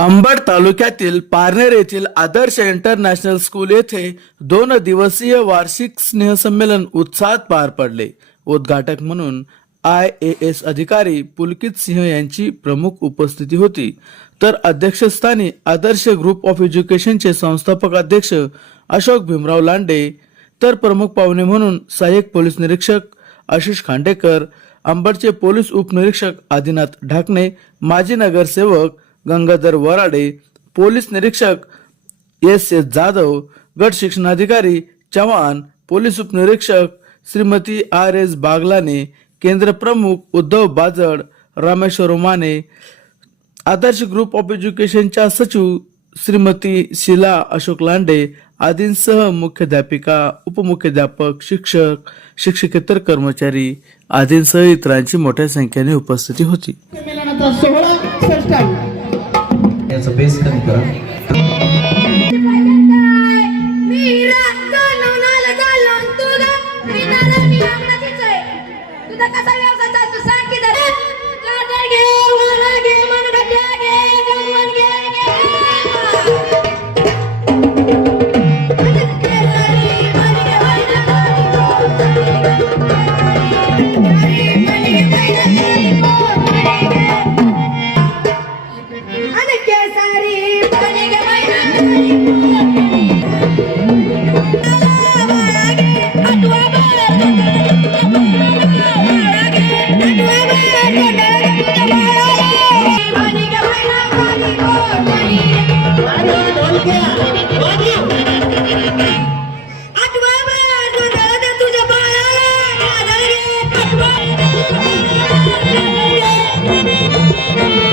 अंबड तालुक्यातील पारनेर येथील आदर्श international school येथे दोन दिवसीय वार्षिक स्नेहसंमेलन उत्साहात पार पडले. उद्घाटक म्हणून आय ए एस अधिकारी पुलकित सिंह यांची प्रमुख उपस्थिती होती. तर अध्यक्षस्थानी आदर्श ग्रुप ऑफ एज्युकेशनचे संस्थापक अध्यक्ष अशोक भीमराव लांडे तर प्रमुख पाहुणे म्हणून सहाय्यक पोलीस निरीक्षक आशिष खांडेकर अंबडचे पोलीस उपनिरीक्षक आदिनाथ ढाकणे माजी नगरसेवक गंगाधर वराडे पोलीस निरीक्षक एस एस जाधव गट शिक्षणाधिकारी चव्हाण पोलीस उपनिरीक्षक श्रीमती आर एस बागलाने केंद्र प्रमुख उद्धव बाजड रामेश्वर माने आदर्श ग्रुप ऑफ एज्युकेशनच्या सचिव श्रीमती शिला अशोक लांडे आदींसह मुख्याध्यापिका उपमुख्याध्यापक शिक्षक शिक्षकेतर कर्मचारी आदींसह इतरांची मोठ्या संख्येने उपस्थिती होती. Yeah. Thank you.